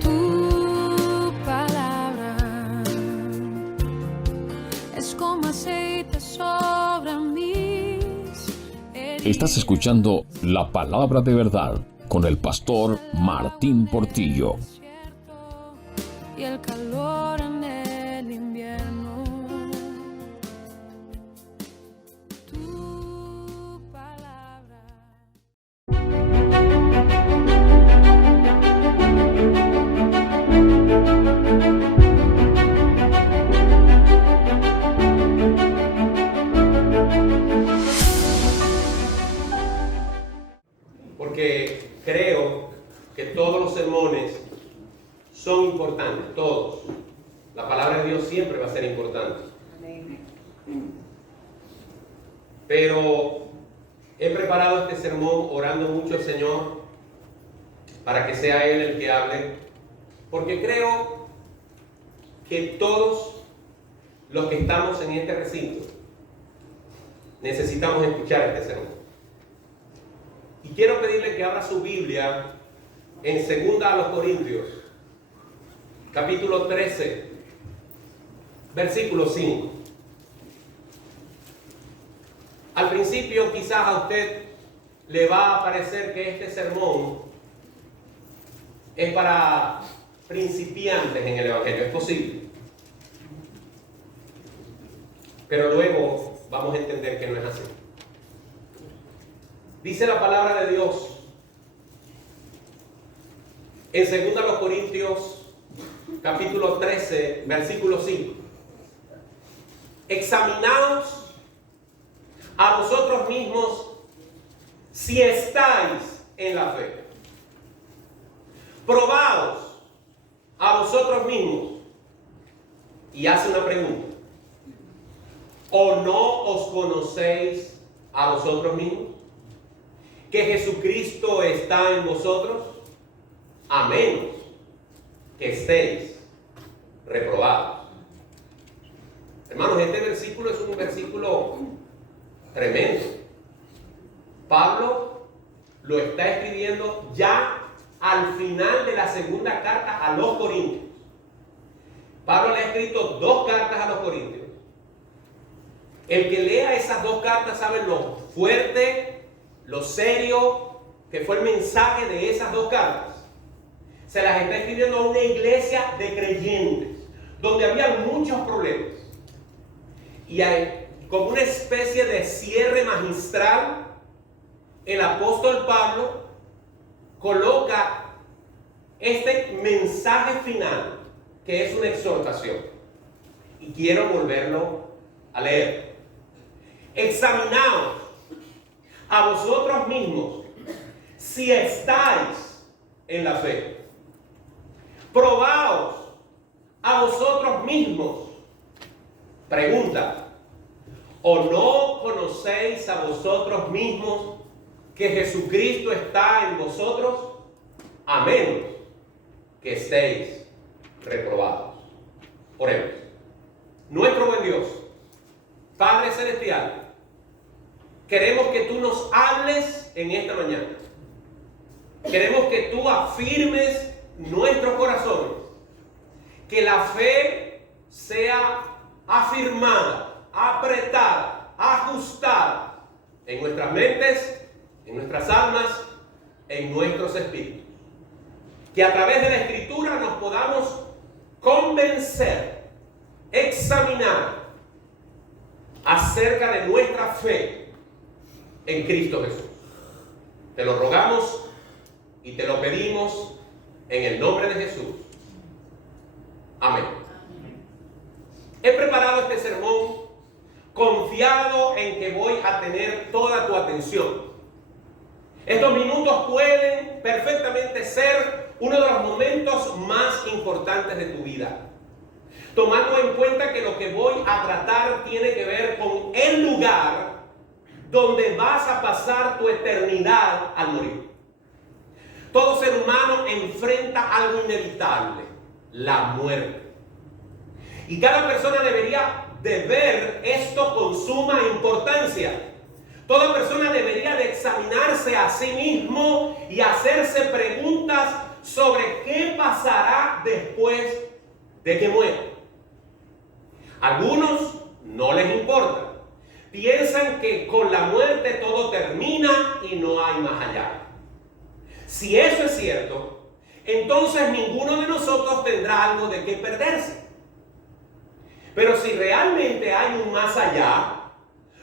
Tu palabra es como aceite sobre mis heridas. Estás escuchando La Palabra de Verdad con el pastor Martín Portillo. Y el calor en el invierno. Tu palabra. Porque creo que todos los sermones son importantes, todos. La palabra de Dios siempre va a ser importante. Pero he preparado este sermón orando mucho al Señor para que sea Él el que hable, porque creo que todos los que estamos en este recinto necesitamos escuchar este sermón. Y quiero pedirle que abra su Biblia en 2 Corintios, capítulo 13, versículo 5. Al principio quizás a usted le va a parecer que este sermón es para principiantes en el Evangelio, es posible. Pero luego vamos a entender que no es así. Dice la palabra de Dios en 2 Corintios capítulo 13, versículo 5. Examinaos a vosotros mismos si estáis en la fe. Probaos a vosotros mismos. Y hace una pregunta. ¿O no os conocéis a vosotros mismos? ¿Que Jesucristo está en vosotros? A menos que estéis reprobados. Hermanos, este versículo es un versículo tremendo. Pablo lo está escribiendo ya al final de la segunda carta a los Corintios. Pablo le ha escrito 2 cartas a los Corintios. El que lea esas 2 cartas sabe lo fuerte, lo serio que fue el mensaje de esas 2 cartas. Se las está escribiendo a una iglesia de creyentes, donde había muchos problemas. Y hay, como una especie de cierre magistral, el apóstol Pablo coloca este mensaje final, que es una exhortación. Y quiero volverlo a leer. Examinaos a vosotros mismos si estáis en la fe. Probaos a vosotros mismos. Pregunta: ¿o no conocéis a vosotros mismos que Jesucristo está en vosotros? A menos que estéis reprobados. Oremos. Nuestro buen Dios, Padre Celestial, queremos que tú nos hables en esta mañana. Queremos que tú afirmes nuestros corazones, que la fe sea afirmada, apretada, ajustada en nuestras mentes, en nuestras almas, en nuestros espíritus. Que a través de la Escritura nos podamos convencer, examinar acerca de nuestra fe en Cristo Jesús. Te lo rogamos y te lo pedimos en el nombre de Jesús. Amén. He preparado este sermón confiado en que voy a tener toda tu atención. Estos minutos pueden perfectamente ser uno de los momentos más importantes de tu vida, tomando en cuenta que lo que voy a tratar tiene que ver con el lugar donde vas a pasar tu eternidad al morir. Todo ser humano enfrenta algo inevitable, la muerte. Y cada persona debería de ver esto con suma importancia. Toda persona debería de examinarse a sí mismo y hacerse preguntas sobre qué pasará después de que muera. Algunos no les importa. Piensan que con la muerte todo termina y no hay más allá. Si eso es cierto, entonces ninguno de nosotros tendrá algo de qué perderse. Pero si realmente hay un más allá,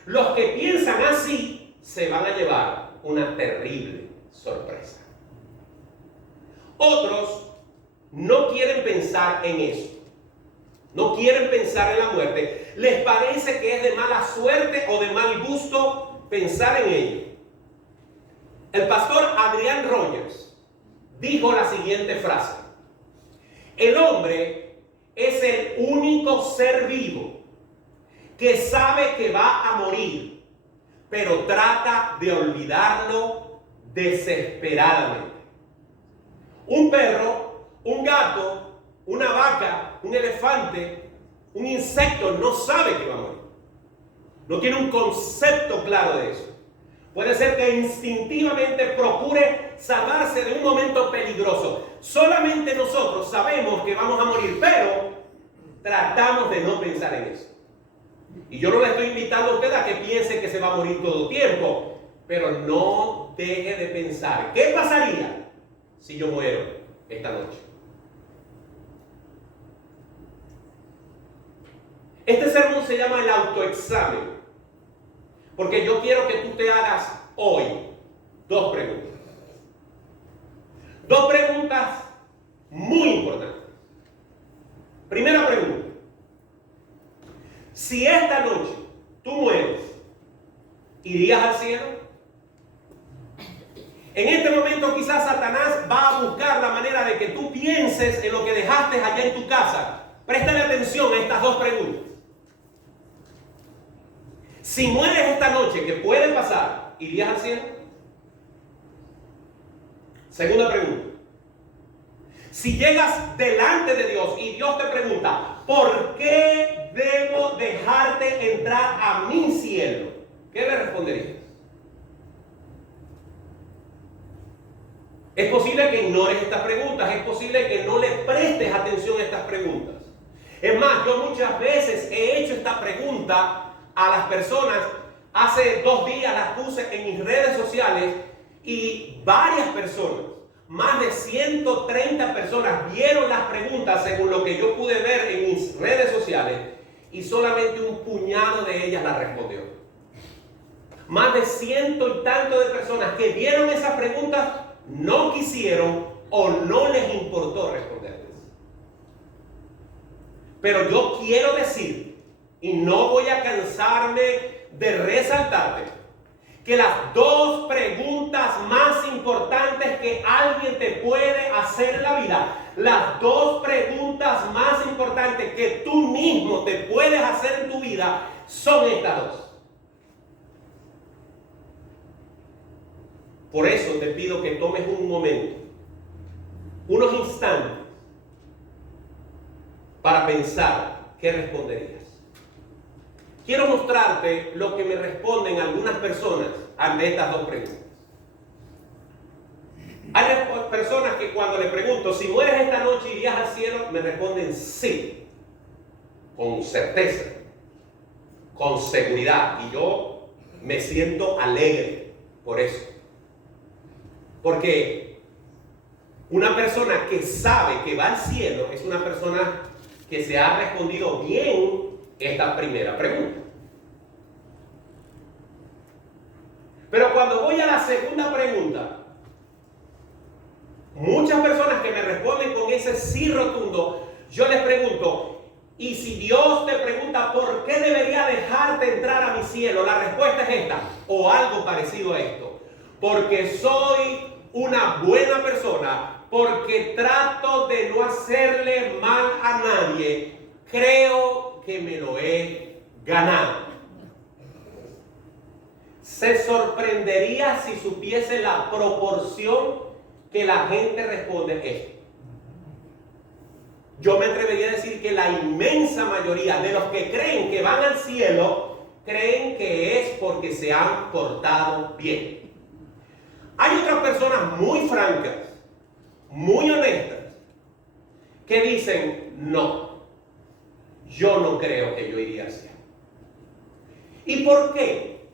los que piensan así se van a llevar una terrible sorpresa. Otros no quieren pensar en eso. No quieren pensar en la muerte. Les parece que es de mala suerte o de mal gusto pensar en ello. El pastor Adrian Rogers dijo la siguiente frase: el hombre es el único ser vivo que sabe que va a morir, pero trata de olvidarlo desesperadamente. Un perro, un gato, una vaca, un elefante, un insecto no sabe que va a morir. No tiene un concepto claro de eso. Puede ser que instintivamente procure salvarse de un momento peligroso. Solamente nosotros sabemos que vamos a morir, pero tratamos de no pensar en eso. Y yo no le estoy invitando a usted a que piense que se va a morir todo tiempo, pero no deje de pensar, ¿qué pasaría si yo muero esta noche? Este sermón se llama el autoexamen, porque yo quiero que tú te hagas hoy dos preguntas. Dos preguntas muy importantes. Primera pregunta: si esta noche tú mueres, ¿irías al cielo? En este momento quizás Satanás va a buscar la manera de que tú pienses en lo que dejaste allá en tu casa. Préstale atención a estas dos preguntas. Si mueres esta noche, ¿qué puede pasar? ¿Irías al cielo? Segunda pregunta: si llegas delante de Dios y Dios te pregunta, ¿por qué debo dejarte entrar a mi cielo? ¿Qué le responderías? Es posible que ignores estas preguntas, es posible que no le prestes atención a estas preguntas. Es más, yo muchas veces he hecho esta pregunta a las personas. Hace 2 días las puse en mis redes sociales y varias personas, más de 130 personas vieron las preguntas según lo que yo pude ver en mis redes sociales, y solamente un puñado de ellas las respondió. Más de 100 y tanto de personas que vieron esas preguntas no quisieron o no les importó responderles. Pero yo quiero decir, y no voy a cansarme de resaltarte, que las dos preguntas más importantes que alguien te puede hacer en la vida, las dos preguntas más importantes que tú mismo te puedes hacer en tu vida, son estas dos. Por eso te pido que tomes un momento, unos instantes, para pensar qué responderías. Quiero mostrarte lo que me responden algunas personas ante estas dos preguntas. Hay personas que cuando le pregunto, si mueres esta noche irías al cielo, me responden sí, con certeza, con seguridad. Y yo me siento alegre por eso. Porque una persona que sabe que va al cielo es una persona que se ha respondido bien esta primera pregunta. Pero cuando voy a la segunda pregunta, muchas personas que me responden con ese sí rotundo, yo les pregunto, ¿y si Dios te pregunta por qué debería dejarte entrar a mi cielo? La respuesta es esta, o algo parecido a esto: porque soy una buena persona, porque trato de no hacerle mal a nadie, creo que me lo he ganado. Se sorprendería si supiese la proporción que la gente responde esto. Yo me atrevería a decir que la inmensa mayoría de los que creen que van al cielo, creen que es porque se han portado bien. Hay otras personas muy francas, muy honestas que dicen, no, yo no creo que yo iría al cielo. ¿Y por qué?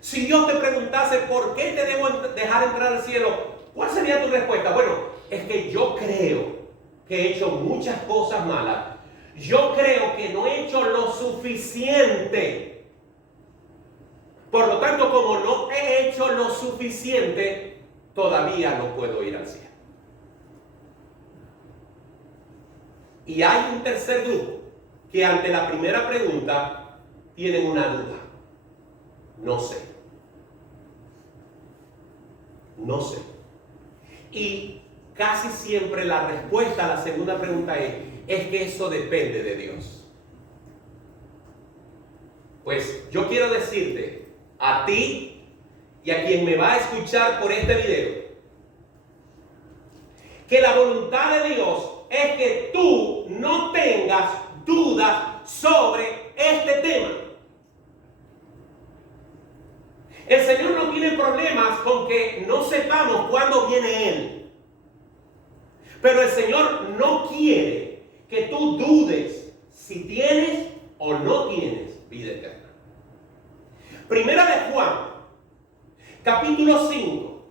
Si Dios te preguntase por qué te debo dejar entrar al cielo, ¿cuál sería tu respuesta? Bueno, es que yo creo que he hecho muchas cosas malas. Yo creo que no he hecho lo suficiente. Por lo tanto, como no he hecho lo suficiente, todavía no puedo ir al cielo. Y hay un tercer grupo que ante la primera pregunta tienen una duda. No sé. No sé. Y casi siempre la respuesta a la segunda pregunta es que eso depende de Dios. Pues yo quiero decirte a ti y a quien me va a escuchar por este video que la voluntad de Dios es que tú no tengas dudas sobre este tema. El Señor no tiene problemas con que no sepamos cuándo viene Él. Pero el Señor no quiere que tú dudes si tienes o no tienes vida eterna. Primera de Juan, capítulo 5,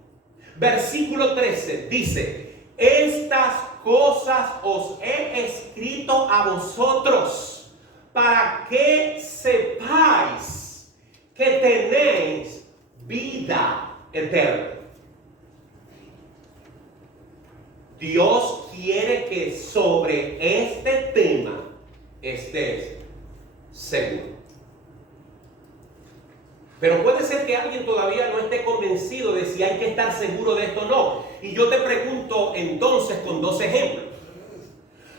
versículo 13, dice: estas cosas os he escrito a vosotros para que sepáis que tenéis vida eterna. Dios quiere que sobre este tema estés seguro. Pero puede ser que alguien todavía no esté convencido de si hay que estar seguro de esto o no. Y yo te pregunto entonces con dos ejemplos.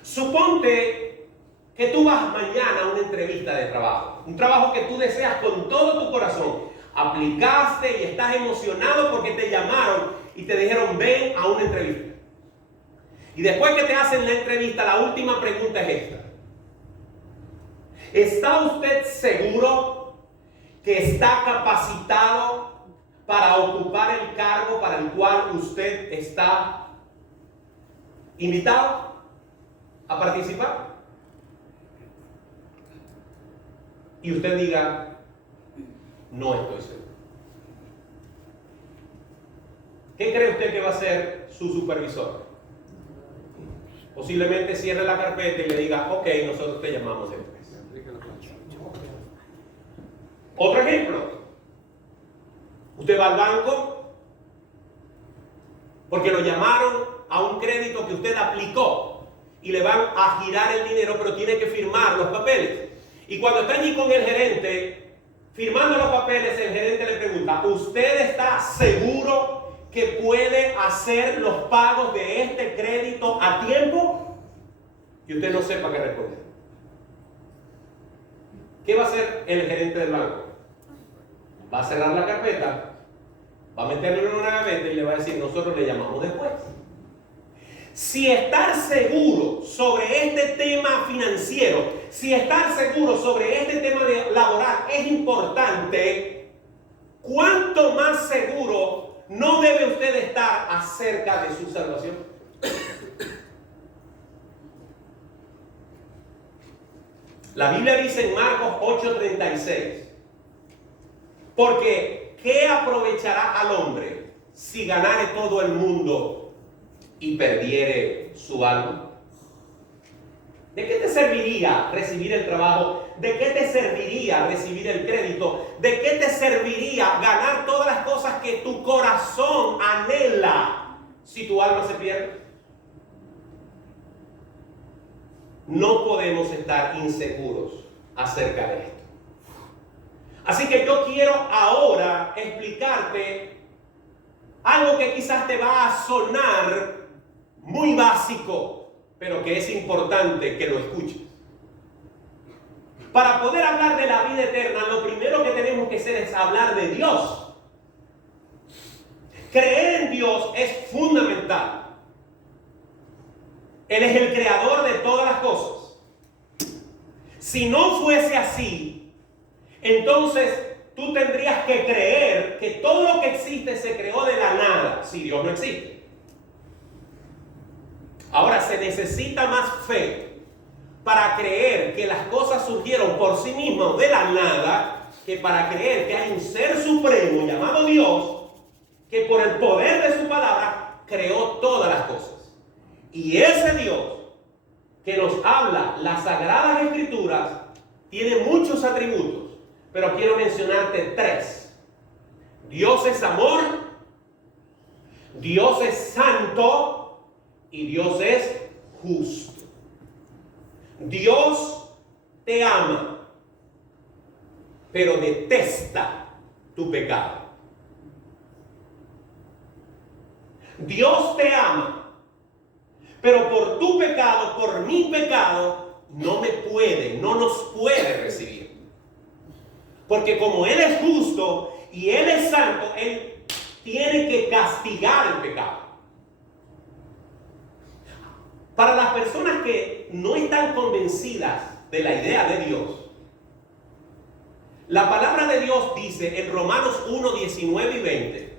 Suponte que tú vas mañana a una entrevista de trabajo. Un trabajo que tú deseas con todo tu corazón. Aplicaste y estás emocionado porque te llamaron y te dijeron ven a una entrevista. Y después que te hacen la entrevista, la última pregunta es esta. ¿Está usted seguro que está capacitado para ocupar el cargo para el cual usted está invitado a participar? Y usted diga, no estoy seguro. ¿Qué cree usted que va a hacer su supervisor? Posiblemente cierre la carpeta y le diga, ok, nosotros te llamamos después. Otro ejemplo. Usted va al banco porque lo llamaron a un crédito que usted aplicó y le van a girar el dinero, pero tiene que firmar los papeles. Y cuando está allí con el gerente, firmando los papeles, el gerente le pregunta, ¿usted está seguro que puede hacer los pagos de este crédito a tiempo? Y usted no sepa qué responder. ¿Qué va a hacer el gerente del banco? Va a cerrar la carpeta, va a meterlo en una gaveta y le va a decir, nosotros le llamamos después. Si estar seguro sobre este tema financiero, si estar seguro sobre este tema laboral es importante, ¿cuánto más seguro no debe usted estar acerca de su salvación? La Biblia dice en Marcos 8:36, porque ¿qué aprovechará al hombre si ganare todo el mundo y perdiere su alma? ¿De qué te serviría recibir el trabajo? ¿De qué te serviría recibir el crédito? ¿De qué te serviría ganar todas las cosas que tu corazón anhela si tu alma se pierde? No podemos estar inseguros acerca de esto. Así que yo quiero ahora explicarte algo que quizás te va a sonar muy básico, pero que es importante que lo escuches. Para poder hablar de la vida eterna, lo primero que tenemos que hacer es hablar de Dios. Creer en Dios es fundamental. Él es el creador de todas las cosas. Si no fuese así, entonces tú tendrías que creer que todo lo que existe se creó de la nada, si Dios no existe. Ahora, se necesita más fe para creer que las cosas surgieron por sí mismas de la nada, que para creer que hay un ser supremo llamado Dios, que por el poder de su palabra creó todas las cosas. Y ese Dios que nos habla las Sagradas Escrituras tiene muchos atributos, pero quiero mencionarte 3. Dios es amor, Dios es santo y Dios es justo. Dios te ama, pero detesta tu pecado. Dios te ama, pero por tu pecado, por mi pecado, no nos puede recibir. Porque como Él es justo y Él es santo, Él tiene que castigar el pecado. Para las personas que no están convencidas de la idea de Dios, la palabra de Dios dice en Romanos 1, 19 y 20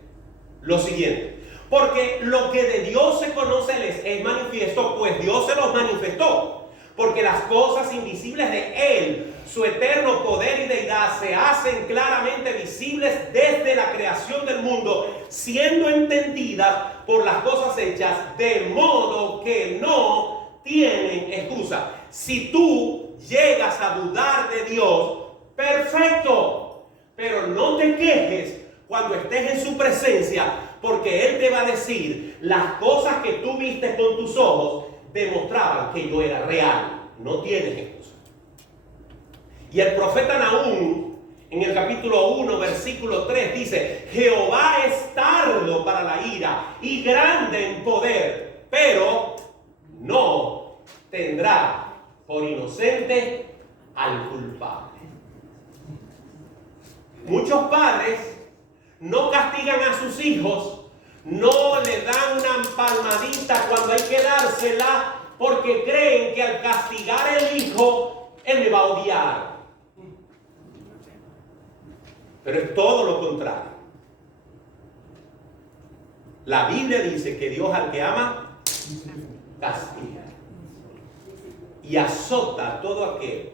lo siguiente: porque lo que de Dios se conoce les es manifiesto, pues Dios se los manifestó. Porque las cosas invisibles de Él, su eterno poder y deidad, se hacen claramente visibles desde la creación del mundo, siendo entendidas por las cosas hechas, de modo que no tienen excusa. Si tú llegas a dudar de Dios, perfecto, pero no te quejes cuando estés en su presencia, porque Él te va a decir: las cosas que tú viste con tus ojos demostraban que yo era real. No tienes excusa. Y el profeta Nahum, en el capítulo 1, versículo 3, dice: Jehová es tardo para la ira y grande en poder, pero no tendrá por inocente al culpable. Muchos padres no castigan a sus hijos, no le dan una palmadita cuando hay que dársela, porque creen que al castigar al hijo, él me va a odiar. Pero es todo lo contrario. La Biblia dice que Dios al que ama, castiga. Y azota a todo aquel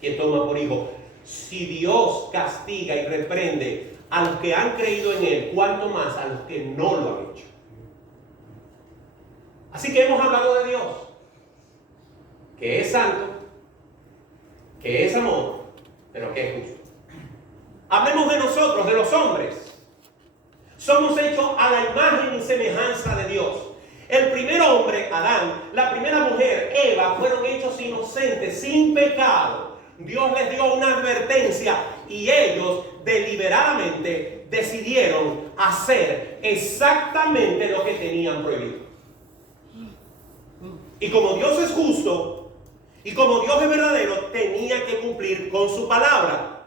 que toma por hijo. Si Dios castiga y reprende a los que han creído en Él, ¿cuánto más a los que no lo han hecho? Así que hemos hablado de Dios, que es santo, que es amor, pero que es justo. Hablemos de nosotros, de los hombres. Somos hechos a la imagen y semejanza de Dios. El primer hombre, Adán, la primera mujer, Eva, fueron hechos inocentes, sin pecado. Dios les dio una advertencia y ellos deliberadamente decidieron hacer exactamente lo que tenían prohibido. Y como Dios es justo y como Dios es verdadero, tenía que cumplir con su palabra.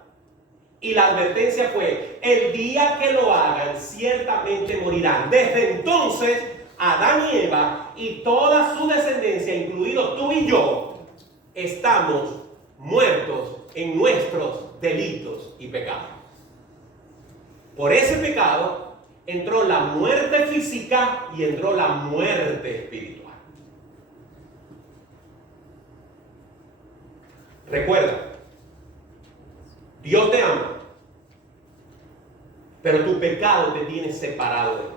Y la advertencia fue: el día que lo hagan, ciertamente morirán. Desde entonces, Adán y Eva y toda su descendencia, incluidos tú y yo, estamos muertos en nuestros delitos y pecados. Por ese pecado entró la muerte física y entró la muerte espiritual. Recuerda, Dios te ama, pero tu pecado te tiene separado de Él.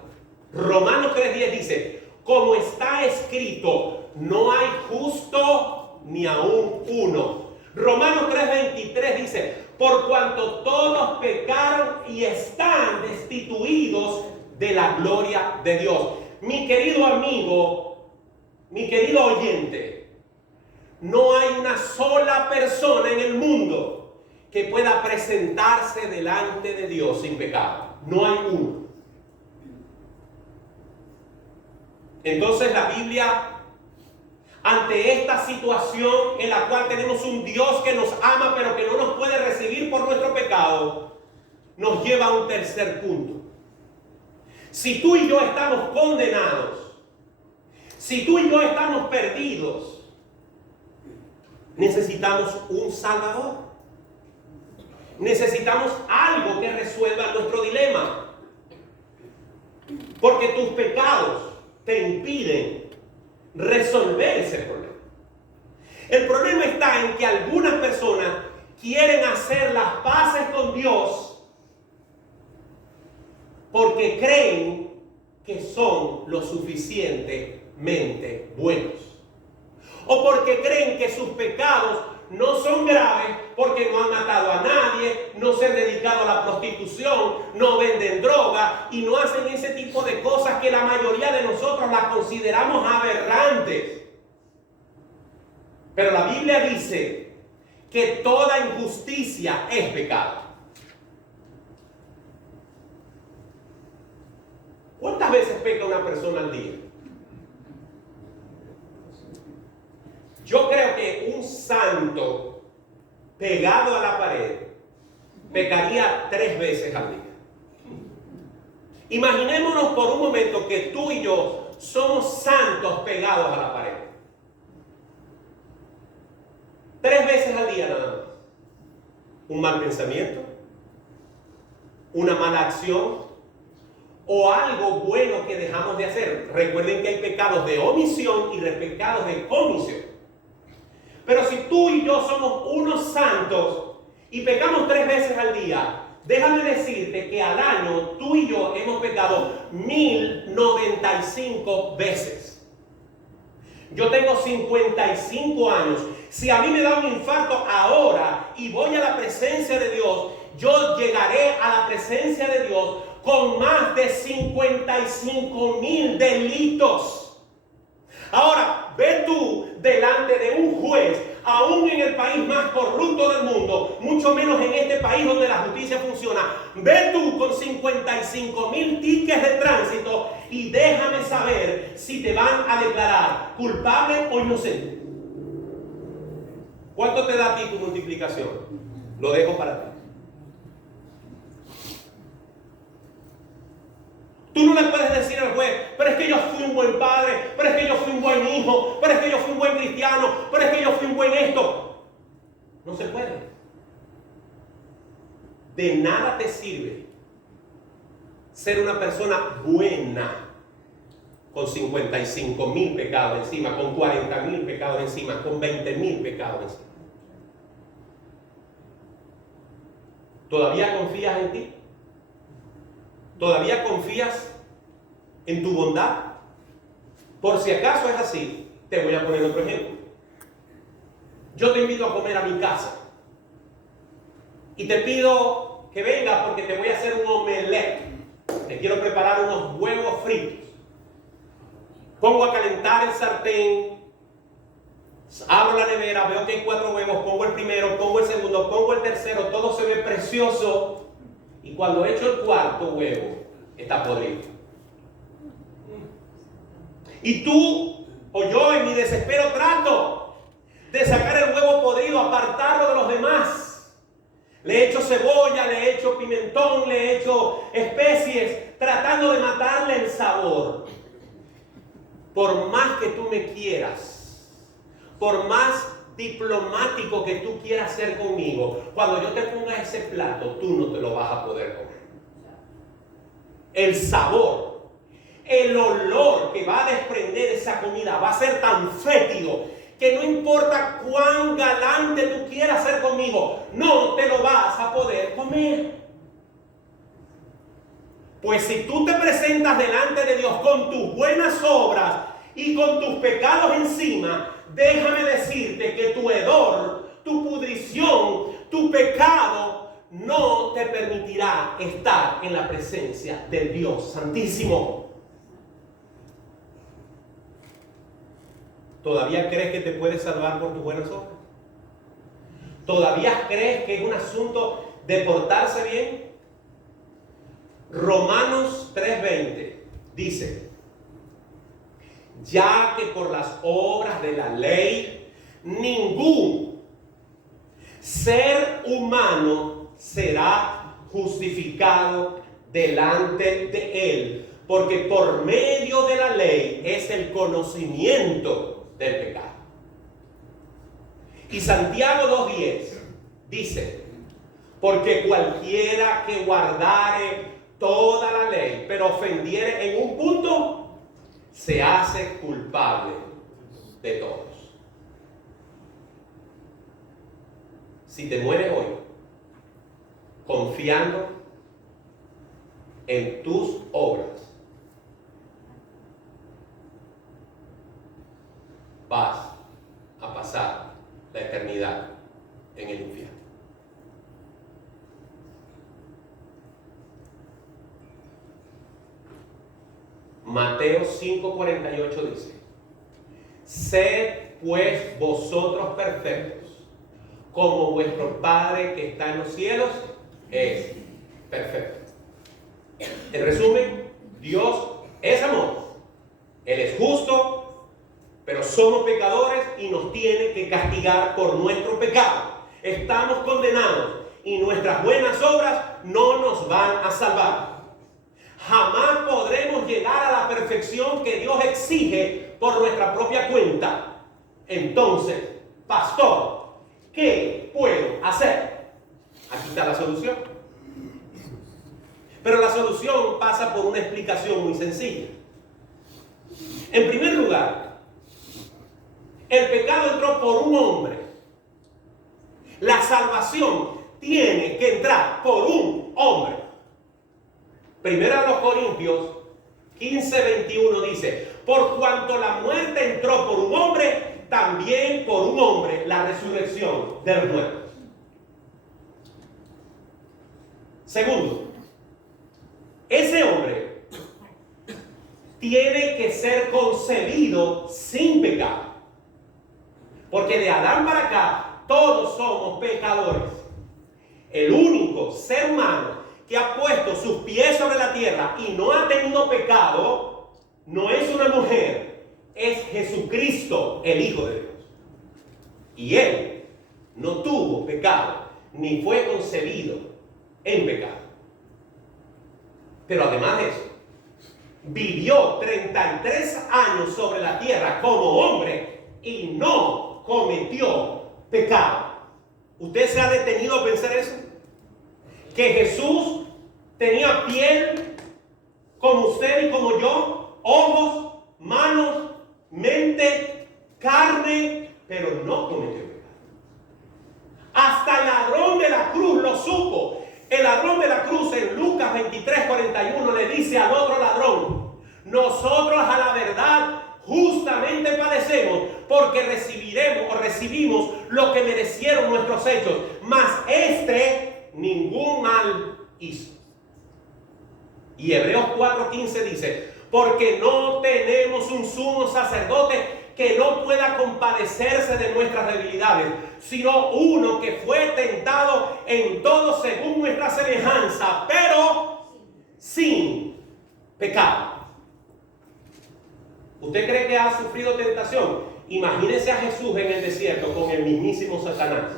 Romanos 3:10 dice: como está escrito, no hay justo ni aún uno. Romanos 3:23 dice: por cuanto todos pecaron y están destituidos de la gloria de Dios. Mi querido amigo, mi querido oyente, no hay una sola persona en el mundo que pueda presentarse delante de Dios sin pecado. No hay uno. Entonces la Biblia, ante esta situación en la cual tenemos un Dios que nos ama pero que no nos puede recibir por nuestro pecado, nos lleva a un tercer punto. Si tú y yo estamos condenados, si tú y yo estamos perdidos, necesitamos un Salvador. Necesitamos algo que resuelva nuestro dilema. Porque tus pecados te impiden resolver ese problema. El problema está en que algunas personas quieren hacer las paces con Dios porque creen que son lo suficientemente buenos. O porque creen que sus pecados no son graves porque no han matado a nadie, no se han dedicado a la prostitución, no venden droga y no hacen ese tipo de cosas que la mayoría de nosotros las consideramos aberrantes. Pero la Biblia dice que toda injusticia es pecado. ¿Cuántas veces peca una persona al día? Yo creo que un santo pegado a la pared pecaría 3 veces al día. Imaginémonos por un momento que tú y yo somos santos pegados a la pared. 3 veces al día nada más. Un mal pensamiento, una mala acción o algo bueno que dejamos de hacer. Recuerden que hay pecados de omisión y pecados de comisión. Pero si tú y yo somos unos santos y pecamos 3 veces al día, déjame decirte que al año tú y yo hemos pecado 1095 veces. Yo tengo 55 años. Si a mí me da un infarto ahora y voy a la presencia de Dios, yo llegaré a la presencia de Dios con más de 55,000 delitos. Ahora, ve tú delante de un juez, aún en el país más corrupto del mundo, mucho menos en este país donde la justicia funciona. Ve tú con 55,000 tickets de tránsito y déjame saber si te van a declarar culpable o inocente. ¿Cuánto te da a ti tu multiplicación? Lo dejo para ti. Tú no le puedes decir al juez, pero es que yo fui un buen padre, pero es que yo fui un buen hijo, pero es que yo fui un buen cristiano, pero es que yo fui un buen esto. No se puede. De nada te sirve ser una persona buena con 55,000 pecados encima, con 40,000 pecados encima, con 20,000 pecados encima. ¿Todavía confías en ti? ¿Todavía confías en tu bondad? Por si acaso es así, te voy a poner otro ejemplo. Yo te invito a comer a mi casa y te pido que vengas porque te voy a hacer un omelette. Te quiero preparar unos huevos fritos. Pongo a calentar el sartén, abro la nevera, veo que hay 4 huevos, pongo el primero, pongo el segundo, pongo el tercero, todo se ve precioso. Y cuando echo el 4.º huevo, está podrido. Y tú o yo en mi desespero trato de sacar el huevo podrido, apartarlo de los demás. Le echo cebolla, le echo pimentón, le echo especies, tratando de matarle el sabor. Por más que tú me quieras, por más diplomático que tú quieras ser conmigo, cuando yo te ponga ese plato, tú no te lo vas a poder comer. El sabor, el olor que va a desprender esa comida va a ser tan fétido que no importa cuán galante tú quieras ser conmigo, no te lo vas a poder comer. Pues si tú te presentas delante de Dios con tus buenas obras y con tus pecados encima, déjame decirte que tu hedor, tu pudrición, tu pecado no te permitirá estar en la presencia del Dios Santísimo. ¿Todavía crees que te puedes salvar por tus buenas obras? ¿Todavía crees que es un asunto de portarse bien? Romanos 3:20 dice: ya que por las obras de la ley ningún ser humano será justificado delante de él, porque por medio de la ley es el conocimiento del pecado. Y Santiago 2:10 dice: porque cualquiera que guardare toda la ley, pero ofendiere en un punto, se hace culpable de todos. Si te mueres hoy confiando en tus obras, vas a pasar la eternidad en el infierno. Mateo 5:48 dice: sed pues vosotros perfectos, como vuestro Padre que está en los cielos es perfecto. En resumen, Dios es amor. Él es justo, pero somos pecadores y nos tiene que castigar por nuestro pecado. Estamos condenados y nuestras buenas obras no nos van a salvar. Jamás podremos llegar a la perfección que Dios exige por nuestra propia cuenta. Entonces, pastor, ¿qué puedo hacer? Aquí está la solución. Pero la solución pasa por una explicación muy sencilla. En primer lugar, el pecado entró por un hombre. La salvación tiene que entrar por un hombre. Primera de los Corintios 15:21 dice: por cuanto la muerte entró por un hombre, también por un hombre la resurrección de los muertos. Segundo, ese hombre tiene que ser concebido sin pecado. Porque de Adán para acá todos somos pecadores. El único ser humano que ha puesto sus pies sobre la tierra y no ha tenido pecado no es una mujer, es Jesucristo, el Hijo de Dios. Y Él no tuvo pecado, ni fue concebido en pecado. Pero además de eso, vivió 33 años sobre la tierra como hombre y no cometió pecado. ¿Usted se ha detenido a pensar eso? Que Jesús tenía piel como usted y como yo, ojos, manos, mente, carne, pero no cometió pecado. Hasta el ladrón de la cruz lo supo. El ladrón de la cruz en Lucas 23:41 le dice al otro ladrón: nosotros a la verdad justamente padecemos porque recibimos lo que merecieron nuestros hechos, mas este ningún mal hizo. Y Hebreos 4:15 dice: porque no tenemos un sumo sacerdote que no pueda compadecerse de nuestras debilidades, sino uno que fue tentado en todo según nuestra semejanza, pero sin pecado. ¿Usted cree que ha sufrido tentación? Imagínese a Jesús en el desierto con el mismísimo Satanás.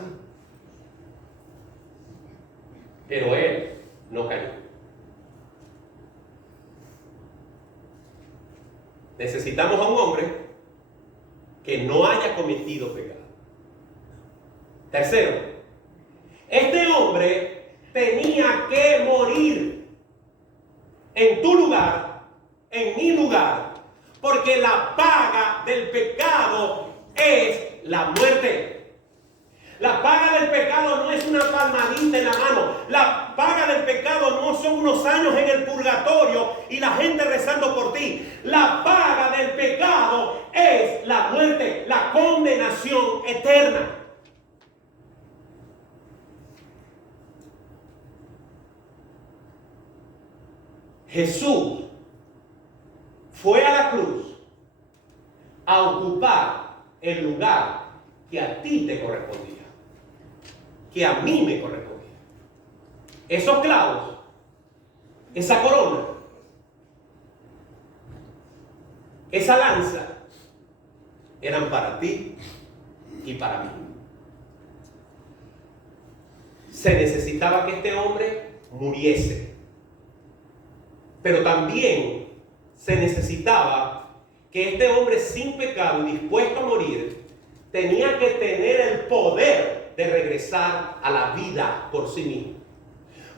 Pero él no cayó. Necesitamos a un hombre que no haya cometido pecado. Tercero, este hombre tenía que morir en tu lugar, en mi lugar, porque la paga del pecado es la muerte. La paga del pecado no es una palmadita en la mano. La paga del pecado no son unos años en el purgatorio y la gente rezando por ti. La paga del pecado es la muerte, la condenación eterna. Jesús fue a la cruz a ocupar el lugar que a ti te correspondía, que a mí me correspondía. Esos clavos, esa corona, esa lanza, eran para ti y para mí. Se necesitaba que este hombre muriese, pero también se necesitaba que este hombre sin pecado y dispuesto a morir tenía que tener el poder de regresar a la vida por sí mismo.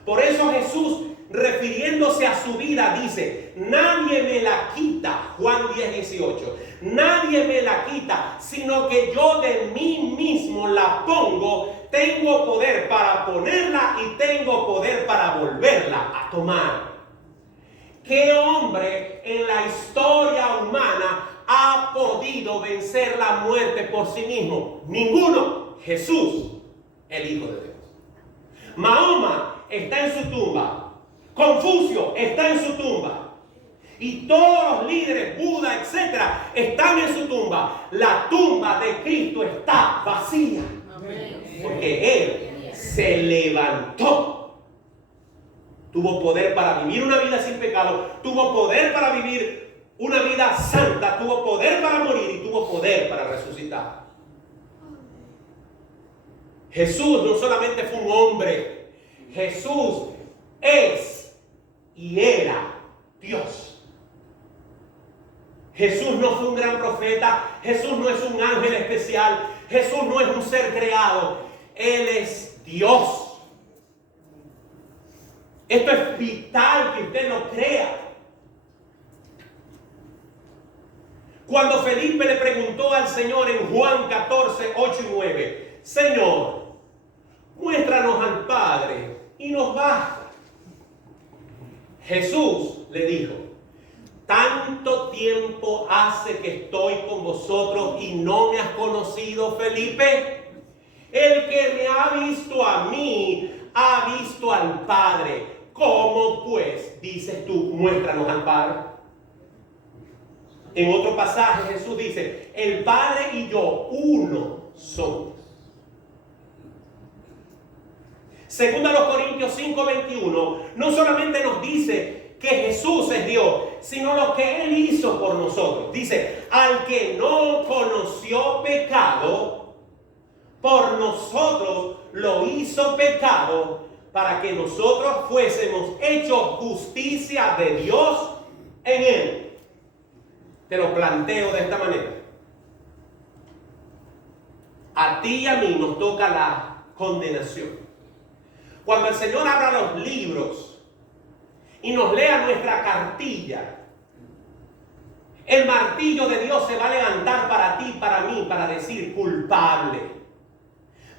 Por eso Jesús, refiriéndose a su vida, dice: nadie me la quita, Juan 10:18, nadie me la quita, sino que yo de mí mismo la pongo. Tengo poder para ponerla y tengo poder para volverla a tomar. ¿Qué hombre en la historia humana ha podido vencer la muerte por sí mismo? Ninguno. Jesús, el Hijo de Dios. Mahoma está en su tumba. Confucio está en su tumba. Y todos los líderes, Buda, etcétera, están en su tumba. La tumba de Cristo está vacía. Porque Él se levantó. Tuvo poder para vivir una vida sin pecado. Tuvo poder para vivir una vida santa. Tuvo poder para morir y tuvo poder para resucitar. Jesús no solamente fue un hombre. Jesús es y era Dios. Jesús no fue un gran profeta. Jesús no es un ángel especial. Jesús no es un ser creado. Él es Dios. Esto es vital que usted lo crea. Cuando Felipe le preguntó al Señor en Juan 14, 8 y 9, Señor, muéstranos al Padre y nos basta. Jesús le dijo, tanto tiempo hace que estoy con vosotros y no me has conocido, Felipe. El que me ha visto a mí, ha visto al Padre. ¿Cómo pues dices tú, muéstranos al Padre? En otro pasaje Jesús dice, el Padre y yo uno somos. Según a los Corintios 5:21, no solamente nos dice que Jesús es Dios, sino lo que Él hizo por nosotros. Dice, al que no conoció pecado, por nosotros lo hizo pecado, para que nosotros fuésemos hechos justicia de Dios en Él. Te lo planteo de esta manera. A ti y a mí nos toca la condenación. Cuando el Señor abra los libros y nos lea nuestra cartilla, el martillo de Dios se va a levantar para ti y para mí para decir culpable.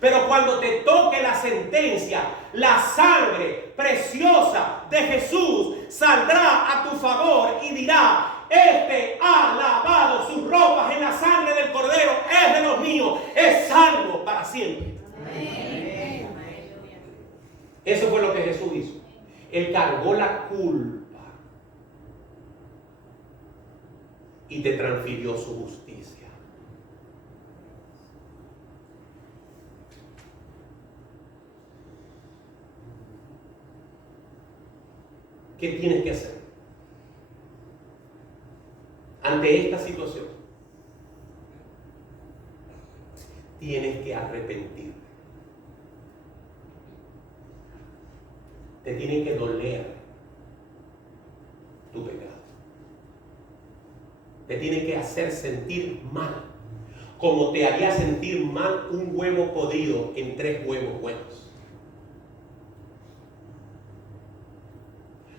Pero cuando te toque la sentencia, la sangre preciosa de Jesús saldrá a tu favor y dirá, este ha lavado sus ropas en la sangre del Cordero, es de los míos, es salvo para siempre. Amén. Eso fue lo que Jesús hizo. Él cargó la culpa y te transfirió su justicia. ¿Qué tienes que hacer ante esta situación? Tienes que arrepentirte. Te tiene que doler tu pecado. Te tiene que hacer sentir mal, como te haría sentir mal un huevo podrido en 3 huevos buenos.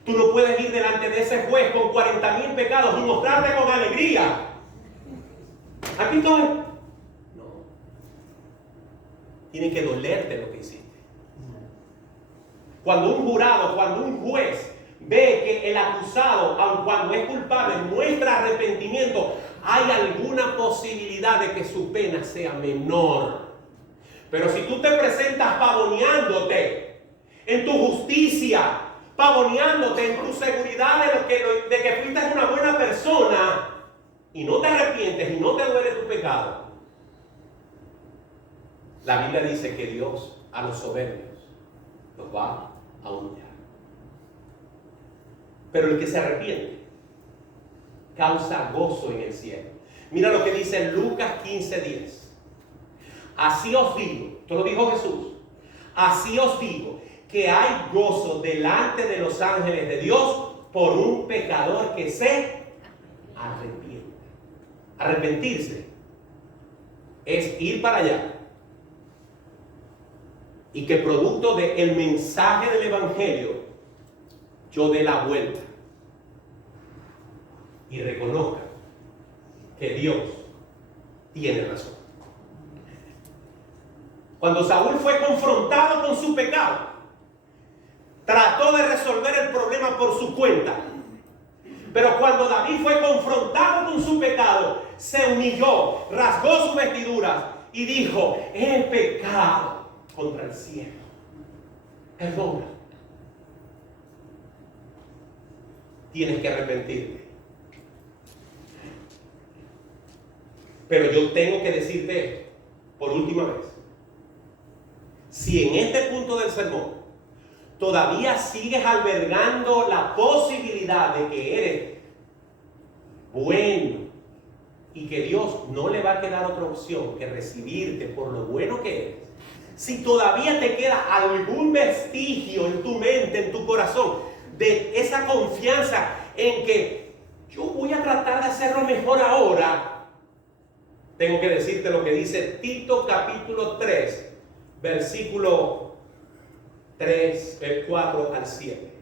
Tú no puedes ir delante de ese juez con 40,000 pecados y mostrarte con alegría. Aquí estoy. No. Tiene que dolerte lo que hiciste. Cuando un jurado, cuando un juez ve que el acusado, aun cuando es culpable, muestra arrepentimiento, hay alguna posibilidad de que su pena sea menor. Pero si tú te presentas pavoneándote en tu justicia, pavoneándote en tu seguridad de que fuiste una buena persona y no te arrepientes y no te duele tu pecado, la Biblia dice que Dios a los soberbios los va a humillar. Pero el que se arrepiente causa gozo en el cielo. Mira lo que dice Lucas 15:10. Así os digo, esto lo dijo Jesús, así os digo, que hay gozo delante de los ángeles de Dios por un pecador que se arrepiente. Arrepentirse es ir para allá y que producto del mensaje del Evangelio yo dé la vuelta y reconozca que Dios tiene razón. Cuando Saúl fue confrontado con su pecado, trató de resolver el problema por su cuenta. Pero cuando David fue confrontado con su pecado, se humilló, rasgó sus vestiduras y dijo: he pecado contra el cielo. Perdona. Tienes que arrepentirte. Pero yo tengo que decirte por última vez: si en este punto del sermón todavía sigues albergando la posibilidad de que eres bueno y que Dios no le va a quedar otra opción que recibirte por lo bueno que eres, si todavía te queda algún vestigio en tu mente, en tu corazón, de esa confianza en que yo voy a tratar de hacerlo mejor ahora, tengo que decirte lo que dice Tito capítulo 3, versículo 4 al 7.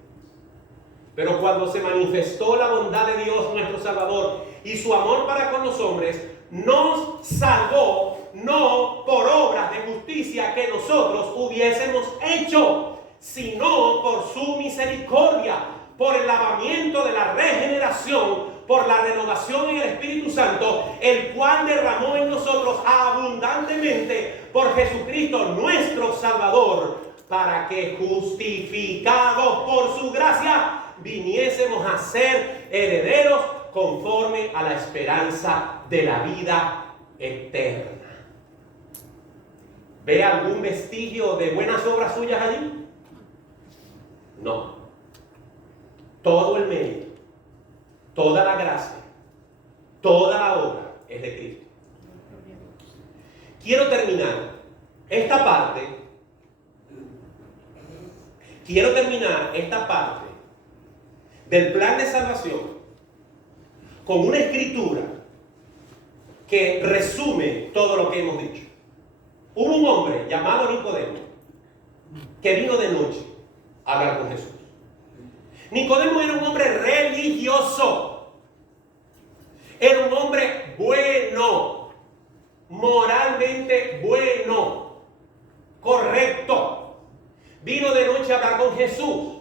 Pero cuando se manifestó la bondad de Dios nuestro Salvador y su amor para con los hombres, nos salvó no por obras de justicia que nosotros hubiésemos hecho, sino por su misericordia, por el lavamiento de la regeneración, por la renovación en el Espíritu Santo, el cual derramó en nosotros abundantemente por Jesucristo nuestro Salvador, para que justificados por su gracia viniésemos a ser herederos conforme a la esperanza de la vida eterna. ¿Ve algún vestigio de buenas obras suyas allí? No. Todo el mérito, toda la gracia, toda la obra es de Cristo. Quiero terminar esta parte del plan de salvación con una escritura que resume todo lo que hemos dicho. Hubo un hombre llamado Nicodemo que vino de noche a hablar con Jesús. Nicodemo era un hombre religioso, era un hombre bueno, moralmente bueno, correcto. Vino de noche a hablar con Jesús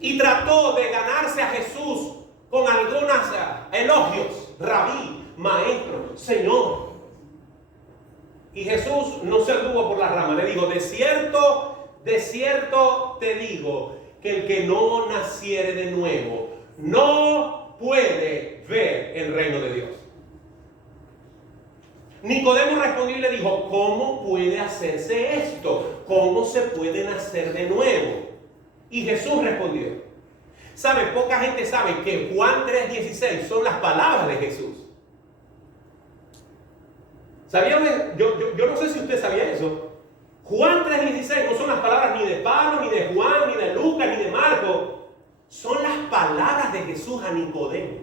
y trató de ganarse a Jesús con algunos elogios: rabí, maestro, señor. Y Jesús no se anduvo por las ramas, le dijo: de cierto te digo que el que no naciere de nuevo no puede ver el reino de Dios. Nicodemo respondió y le dijo: ¿cómo puede hacerse esto? ¿Cómo se puede nacer de nuevo? Y Jesús respondió. ¿Sabe? Poca gente sabe que Juan 3:16 son las palabras de Jesús. ¿Sabían? Yo no sé si usted sabía eso. Juan 3:16 no son las palabras ni de Pablo, ni de Juan, ni de Lucas, ni de Marcos. Son las palabras de Jesús a Nicodemo,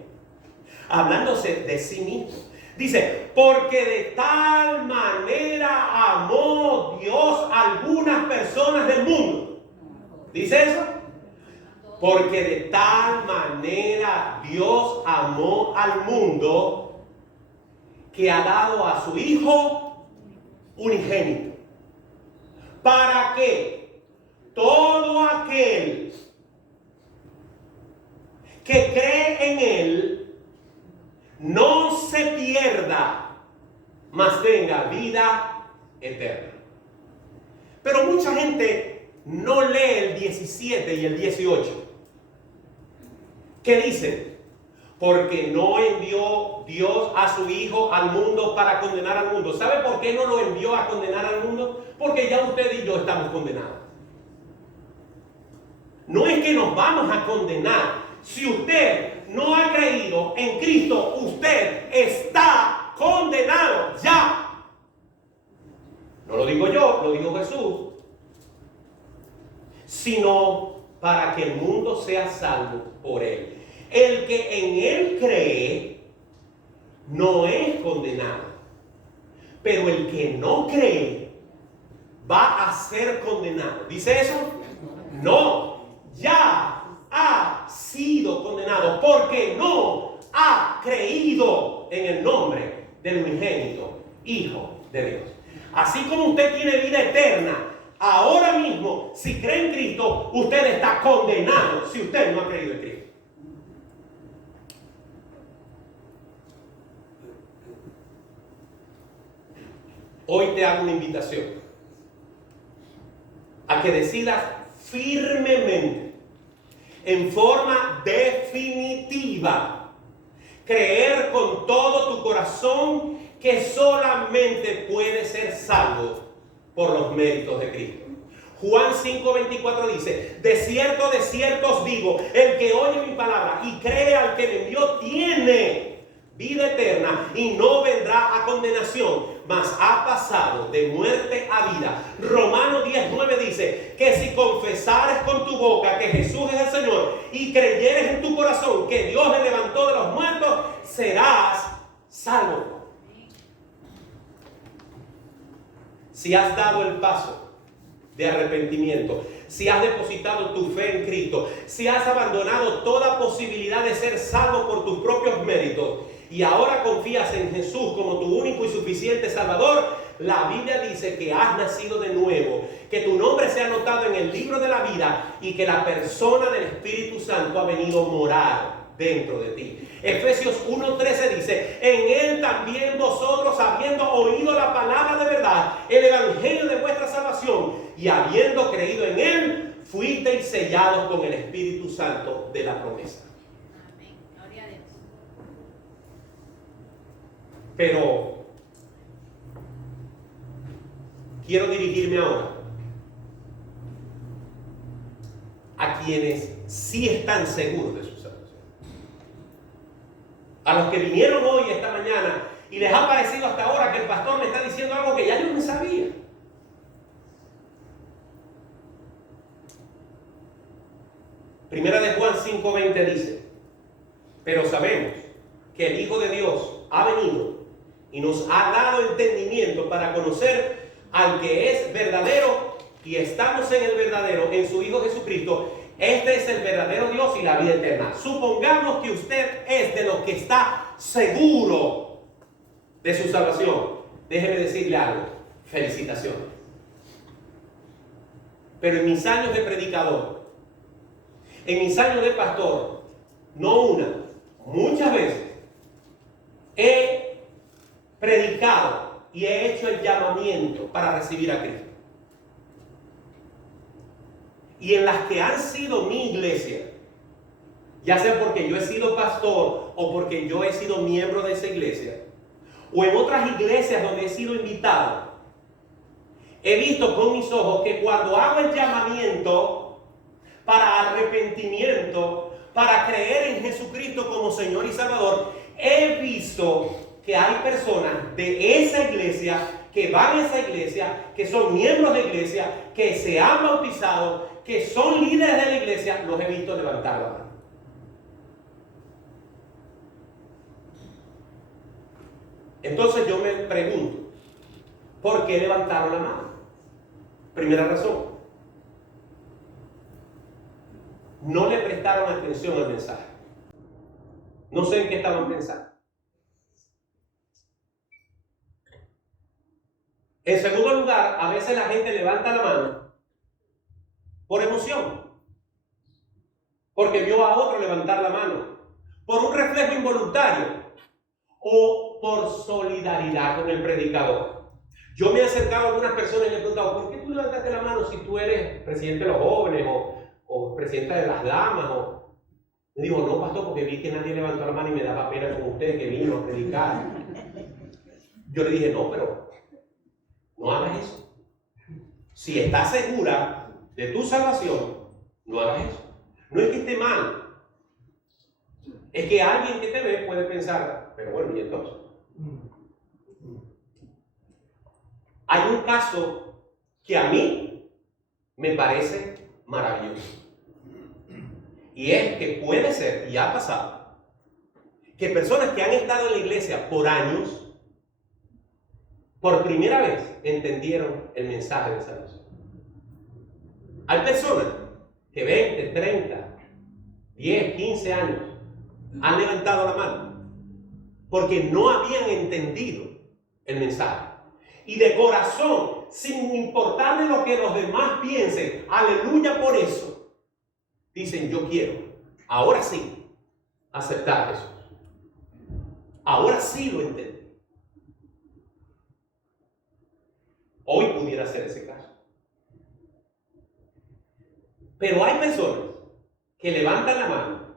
hablándose de sí mismo. Dice: porque de tal manera amó Dios a algunas personas del mundo. ¿Dice eso? Porque de tal manera Dios amó al mundo que ha dado a su Hijo unigénito, para que todo aquel que cree en Él no se pierda, mas tenga vida eterna. Pero mucha gente no lee el 17 y el 18. ¿Qué dice? Porque no envió Dios a su Hijo al mundo para condenar al mundo. ¿Sabe por qué no lo envió a condenar al mundo? Porque ya usted y yo estamos condenados. No es que nos vamos a condenar. Si usted no ha creído en Cristo, usted está condenado ya. No lo digo yo, lo dijo Jesús. Sino para que el mundo sea salvo por Él. El que en Él cree no es condenado, pero el que no cree va a ser condenado. ¿Dice eso? No, ya ha sido condenado porque no ha creído en el nombre del unigénito Hijo de Dios. Así como usted tiene vida eterna, ahora mismo, si cree en Cristo, usted está condenado si usted no ha creído en Cristo. Hoy te hago una invitación a que decidas firmemente, en forma definitiva, creer con todo tu corazón que solamente puedes ser salvo por los méritos de Cristo. Juan 5:24 dice: de cierto os digo, el que oye mi palabra y cree al que me envió tiene vida eterna y no vendrá a condenación, mas ha pasado de muerte a vida. Romanos 10:9 dice que si confesares con tu boca que Jesús es el Señor y creyeres en tu corazón que Dios le levantó de los muertos, serás salvo. Si has dado el paso de arrepentimiento, si has depositado tu fe en Cristo, si has abandonado toda posibilidad de ser salvo por tus propios méritos y ahora confías en Jesús como tu único y suficiente Salvador, la Biblia dice que has nacido de nuevo, que tu nombre se ha anotado en el libro de la vida y que la persona del Espíritu Santo ha venido a morar dentro de ti. Efesios 1:13 dice: en él también vosotros, habiendo oído la palabra de verdad, el evangelio de vuestra salvación, y habiendo creído en él, fuisteis sellados con el Espíritu Santo de la promesa. Amén. Gloria a Dios. Pero quiero dirigirme ahora a quienes sí están seguros de su salvación. A los que vinieron hoy, esta mañana, y les ha parecido hasta ahora que el pastor me está diciendo algo que ya yo no sabía. Primera de Juan 5:20 dice: pero sabemos que el Hijo de Dios ha venido y nos ha dado entendimiento para conocer al que es verdadero, y estamos en el verdadero, en su Hijo Jesucristo. Este es el verdadero Dios y la vida eterna. Supongamos que usted es de los que está seguro de su salvación. Déjeme decirle algo: felicitaciones. Pero en mis años de predicador, en mis años de pastor, no una, muchas veces he predicado y he hecho el llamamiento para recibir a Cristo. Y en las que han sido mi iglesia, ya sea porque yo he sido pastor o porque yo he sido miembro de esa iglesia, o en otras iglesias donde he sido invitado, he visto con mis ojos que cuando hago el llamamiento para arrepentimiento, para creer en Jesucristo como Señor y Salvador, he visto que hay personas de esa iglesia que van a esa iglesia, que son miembros de iglesia, que se han bautizado, que son líderes de la iglesia, los he visto levantar la mano. Entonces yo me pregunto, ¿por qué levantaron la mano? Primera razón: no le prestaron atención al mensaje. No sé en qué estaban pensando. En segundo lugar, a veces la gente levanta la mano por emoción, porque vio a otro levantar la mano, por un reflejo involuntario o por solidaridad con el predicador. Yo me he acercado a algunas personas y le he preguntado: ¿por qué tú levantaste la mano si tú eres presidente de los jóvenes o presidenta de las damas? Me digo: no, pastor, porque vi que nadie levantó la mano y me daba pena con ustedes que vino a predicar. Yo le dije: no, pero no hagas eso. Si estás segura de tu salvación, no hagas eso. No es que esté mal, es que alguien que te ve puede pensar: pero bueno, ¿y entonces? Hay un caso que a mí me parece maravilloso, y es que puede ser, y ha pasado, que personas que han estado en la iglesia por años, por primera vez entendieron el mensaje de salvación. Hay personas que 20, 30, 10, 15 años han levantado la mano porque no habían entendido el mensaje. Y de corazón, sin importarle lo que los demás piensen, aleluya por eso, dicen: yo quiero, ahora sí, aceptar a Jesús. Ahora sí lo entendí. Hoy pudiera ser ese caso. Pero hay personas que levantan la mano,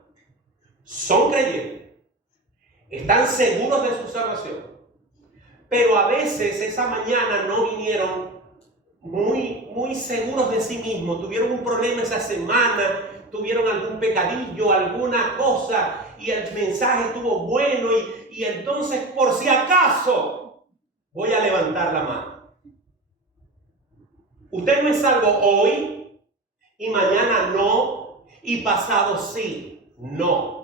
son creyentes, están seguros de su salvación, pero a veces esa mañana no vinieron muy seguros de sí mismos, tuvieron un problema esa semana, tuvieron algún pecadillo, alguna cosa, y el mensaje estuvo bueno, y entonces, por si acaso, voy a levantar la mano. Usted no es salvo hoy, y mañana no, y pasado sí. No.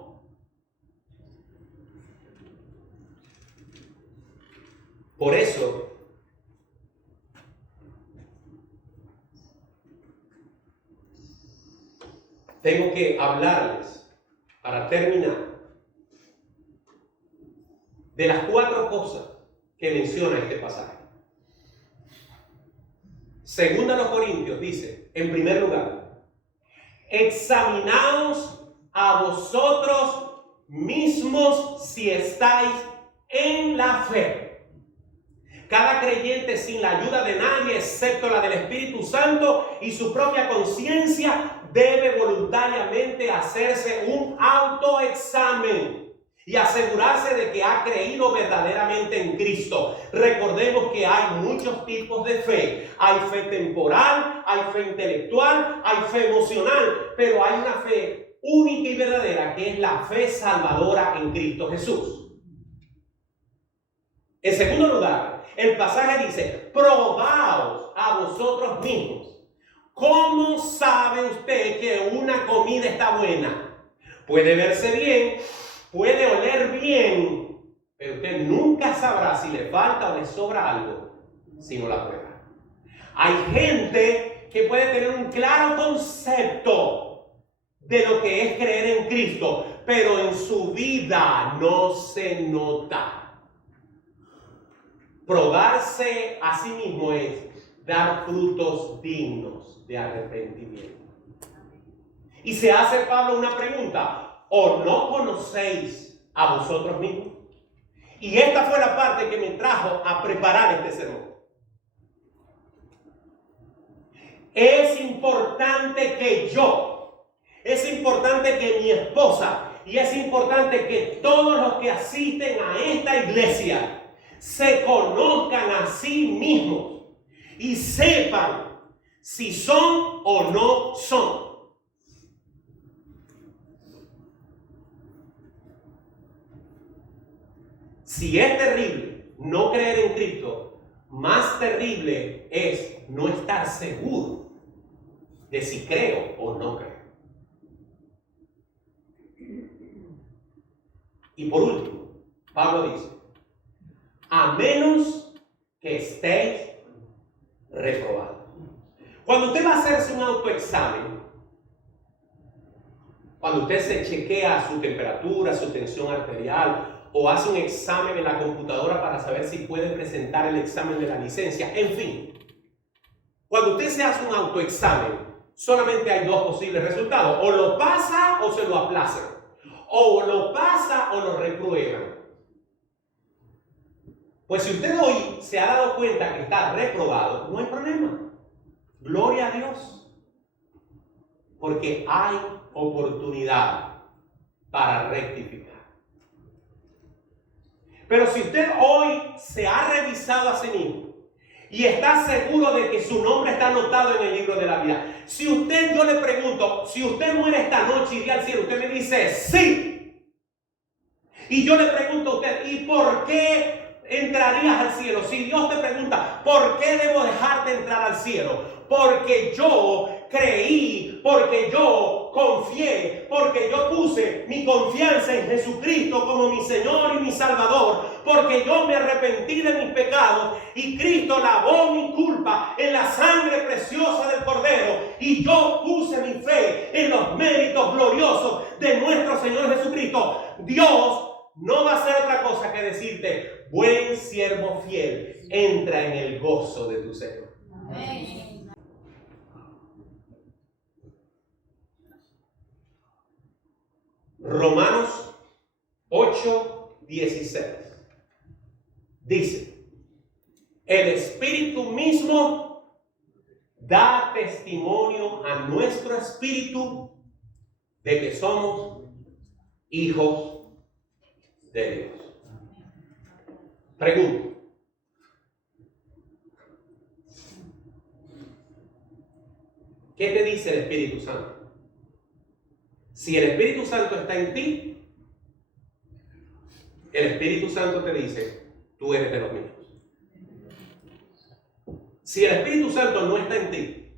Por eso, tengo que hablarles, para terminar, de las 4 cosas que menciona este pasaje. Segunda a los Corintios dice, en primer lugar: examinaos a vosotros mismos si estáis en la fe. Cada creyente, sin la ayuda de nadie, excepto la del Espíritu Santo y su propia conciencia, debe voluntariamente hacerse un autoexamen y asegurarse de que ha creído verdaderamente en Cristo. Recordemos que hay muchos tipos de fe. Hay fe temporal, hay fe intelectual, hay fe emocional, pero hay una fe única y verdadera, que es la fe salvadora en Cristo Jesús. En segundo lugar, el pasaje dice: probaos a vosotros mismos. ¿Cómo sabe usted que una comida está buena? Puede verse bien, puede oler bien, pero usted nunca sabrá si le falta o le sobra algo si no la prueba. Hay gente que puede tener un claro concepto de lo que es creer en Cristo, pero en su vida no se nota. Probarse a sí mismo es dar frutos dignos de arrepentimiento. Y se hace Pablo una pregunta: ¿o no conocéis a vosotros mismos? Y esta fue la parte que me trajo a preparar este sermón. Es importante que es importante que mi esposa, y es importante que todos los que asisten a esta iglesia se conozcan a sí mismos y sepan si son o no son. Si es terrible no creer en Cristo, más terrible es no estar seguro de si creo o no creo. Y por último, Pablo dice: a menos que estéis reprobados. Cuando usted va a hacerse un autoexamen, cuando usted se chequea su temperatura, su tensión arterial, o hace un examen en la computadora para saber si puede presentar el examen de la licencia, en fin, cuando usted se hace un autoexamen, solamente hay 2 posibles resultados: o lo pasa o se lo aplazan, o lo pasa o lo reprueban. Pues si usted hoy se ha dado cuenta que está reprobado, no hay problema. Gloria a Dios. Porque hay oportunidad para rectificar. Pero si usted hoy se ha revisado a sí mismo y está seguro de que su nombre está anotado en el libro de la vida, si yo le pregunto, si usted muere esta noche, iría al cielo, usted me dice sí. Y yo le pregunto a usted, ¿y por qué entrarías al cielo? Si Dios te pregunta, ¿por qué debo dejar de entrar al cielo? Porque yo creí, porque yo confié, porque yo puse mi confianza en Jesucristo como mi Señor y mi Salvador, porque yo me arrepentí de mis pecados y Cristo lavó mi culpa en la sangre preciosa del Cordero, y yo puse mi fe en los méritos gloriosos de nuestro Señor Jesucristo. Dios no va a hacer otra cosa que decirte: buen siervo fiel, entra en el gozo de tu Señor. Amén. Romanos 8:16 dice: el Espíritu mismo da testimonio a nuestro espíritu de que somos hijos de Dios. Pregunto: ¿qué te dice el Espíritu Santo? Si el Espíritu Santo está en ti, el Espíritu Santo te dice: tú eres de los míos. Si el Espíritu Santo no está en ti,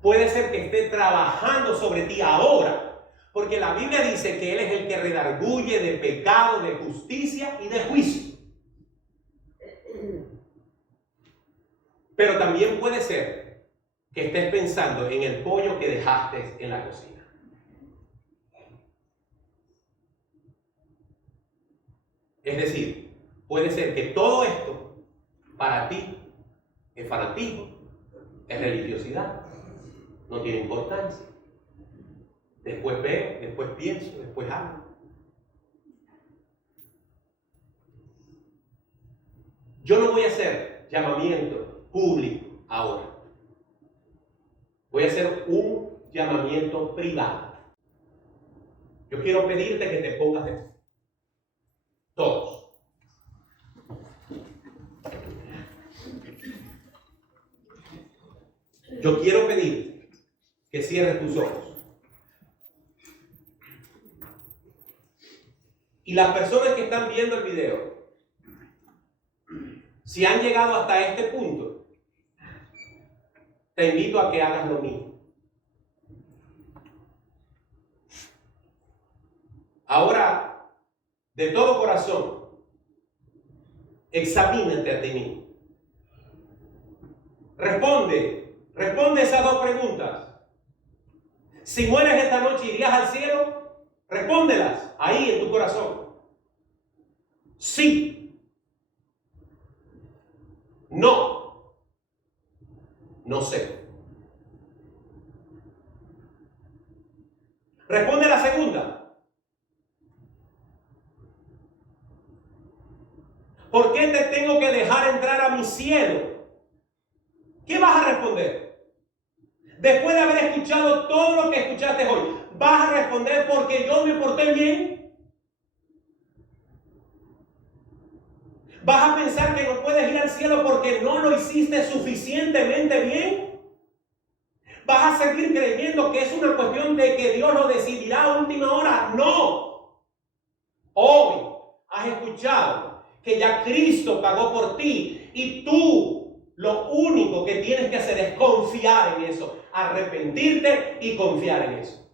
puede ser que esté trabajando sobre ti ahora, porque la Biblia dice que Él es el que redarguye de pecado, de justicia y de juicio. Pero también puede ser que estés pensando en el pollo que dejaste en la cocina. Es decir, puede ser que todo esto para ti es fanatismo, es religiosidad, no tiene importancia. Después veo, después pienso, después hablo. Yo no voy a hacer llamamiento público ahora. Voy a hacer un llamamiento privado. Yo quiero pedirte que te pongas de pie. Todos. Yo quiero pedir que cierres tus ojos. Y las personas que están viendo el video, si han llegado hasta este punto, te invito a que hagas lo mismo. Ahora, de todo corazón, examínate a ti mismo. Responde esas dos preguntas. Si mueres esta noche, ¿irías al cielo? Respóndelas ahí en tu corazón. Sí. No. No sé. Responde la segunda. ¿Por qué te tengo que dejar entrar a mi cielo? ¿Qué vas a responder? Después de haber escuchado todo lo que escuchaste hoy, ¿vas a responder porque yo me porté bien? ¿Vas a pensar que no puedes ir al cielo porque no lo hiciste suficientemente bien? ¿Vas a seguir creyendo que es una cuestión de que Dios lo decidirá a última hora? ¡No! Hoy has escuchado que ya Cristo pagó por ti y tú lo único que tienes que hacer es confiar en eso, arrepentirte y confiar en eso.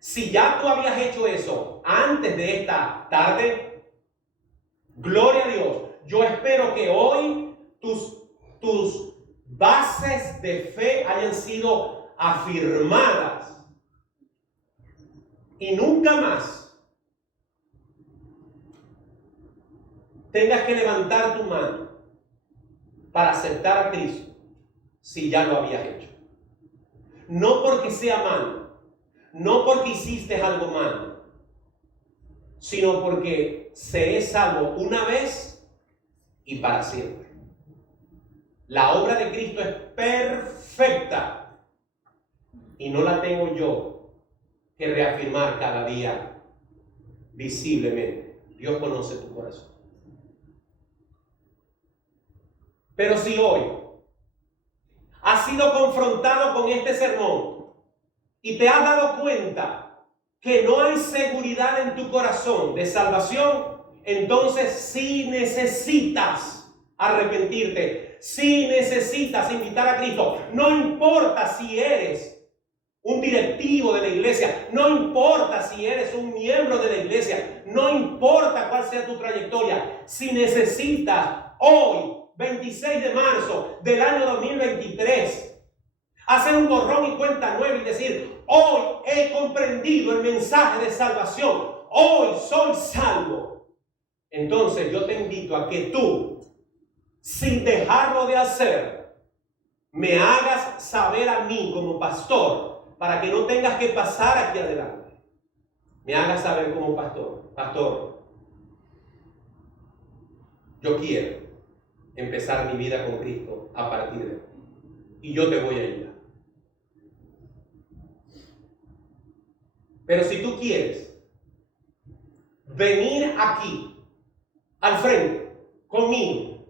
Si ya tú habías hecho eso antes de esta tarde, gloria a Dios. Yo espero que hoy tus bases de fe hayan sido afirmadas y nunca más tengas que levantar tu mano para aceptar a Cristo si ya lo habías hecho. No porque sea malo, no porque hiciste algo malo, sino porque se es salvo una vez y para siempre. La obra de Cristo es perfecta y no la tengo yo que reafirmar cada día visiblemente. Dios conoce tu corazón. Pero si hoy has sido confrontado con este sermón y te has dado cuenta que no hay seguridad en tu corazón de salvación, entonces sí necesitas arrepentirte, sí necesitas invitar a Cristo. No importa si eres un directivo de la iglesia, no importa si eres un miembro de la iglesia, no importa cuál sea tu trayectoria, si necesitas hoy, 26 de marzo del año 2023, hacer un borrón y cuenta nueva y decir: Hoy he comprendido el mensaje de salvación. Hoy soy salvo. Entonces yo te invito a que tú, sin dejarlo de hacer, me hagas saber a mí como pastor, para que no tengas que pasar aquí adelante. Me hagas saber como pastor. Pastor, yo quiero empezar mi vida con Cristo a partir de hoy. Y yo te voy a ayudar. Pero si tú quieres venir aquí, al frente, conmigo,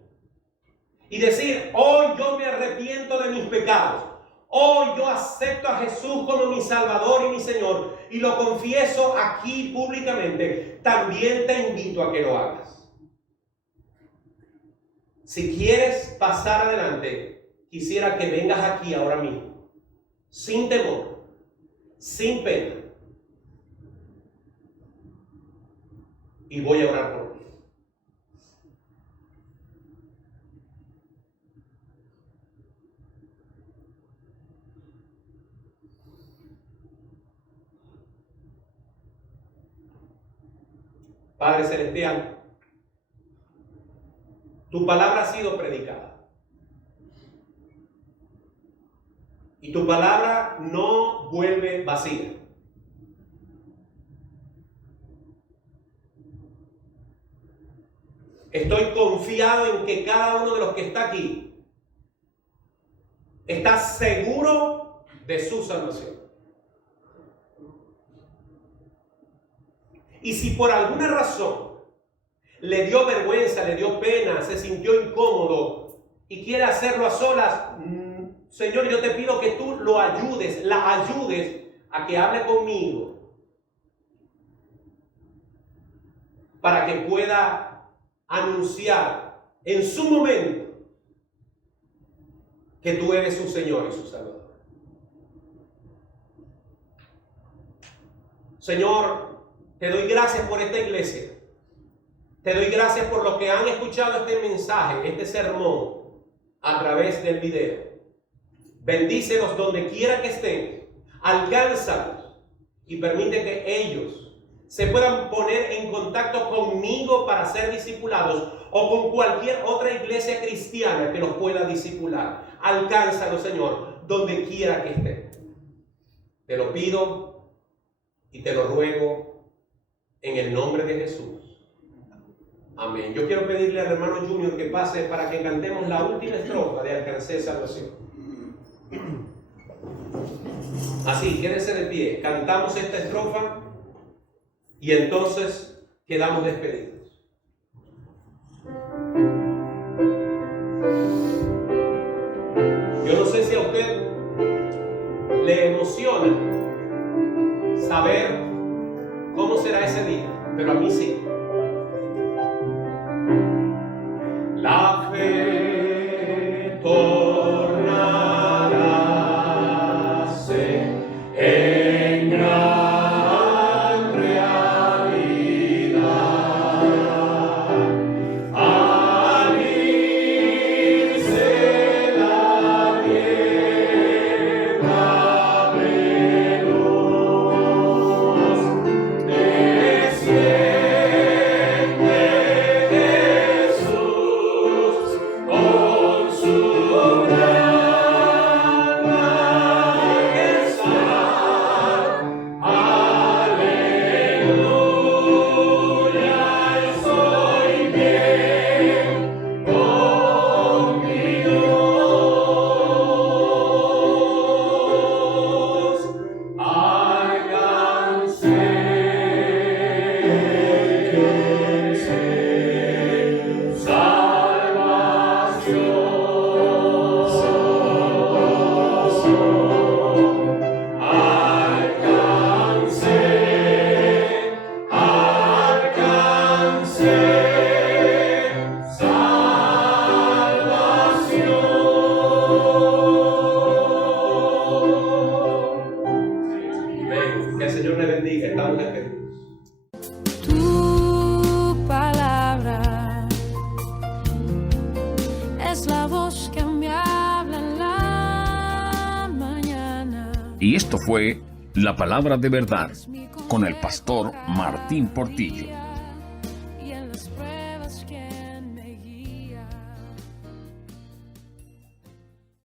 y decir, hoy yo me arrepiento de mis pecados, hoy yo acepto a Jesús como mi Salvador y mi Señor, y lo confieso aquí públicamente, también te invito a que lo hagas. Si quieres pasar adelante, quisiera que vengas aquí ahora mismo, sin temor, sin pena, y voy a orar por ti. Padre Celestial, tu palabra ha sido predicada. Y tu palabra no vuelve vacía. Estoy confiado en que cada uno de los que está aquí está seguro de su salvación. Y si por alguna razón le dio vergüenza, le dio pena, se sintió incómodo y quiere hacerlo a solas, Señor, yo te pido que tú lo ayudes, la ayudes a que hable conmigo para que pueda anunciar en su momento que tú eres su Señor y su Salvador. Señor, te doy gracias por esta iglesia. Te doy gracias por los que han escuchado este mensaje, este sermón, a través del video. Bendícelos donde quiera que estén. Alcánzalos y permite que ellos se puedan poner en contacto conmigo para ser discipulados o con cualquier otra iglesia cristiana que los pueda discipular. Alcánzalos, Señor, donde quiera que estén. Te lo pido y te lo ruego en el nombre de Jesús. Amén. Yo quiero pedirle al hermano Junior que pase para que cantemos la última estrofa de Alcancé Salvación. Así, quédese de pie. Cantamos esta estrofa y entonces quedamos despedidos. Yo no sé si a usted le emociona saber cómo será ese día, pero a mí sí. La fe tornará a ser en gran realidad. Al irse la guerra veloz, desciende Jesús con su gran majestad. Aleluya, estoy bien con mi Dios. Alcancé salvación. Alcancé salvación. Amén. Que el Señor le bendiga. Estamos despedidos. Tu palabra es la voz que me habla en la mañana. Y esto fue La palabra de verdad con el pastor Martín Portillo. Y en las pruebas que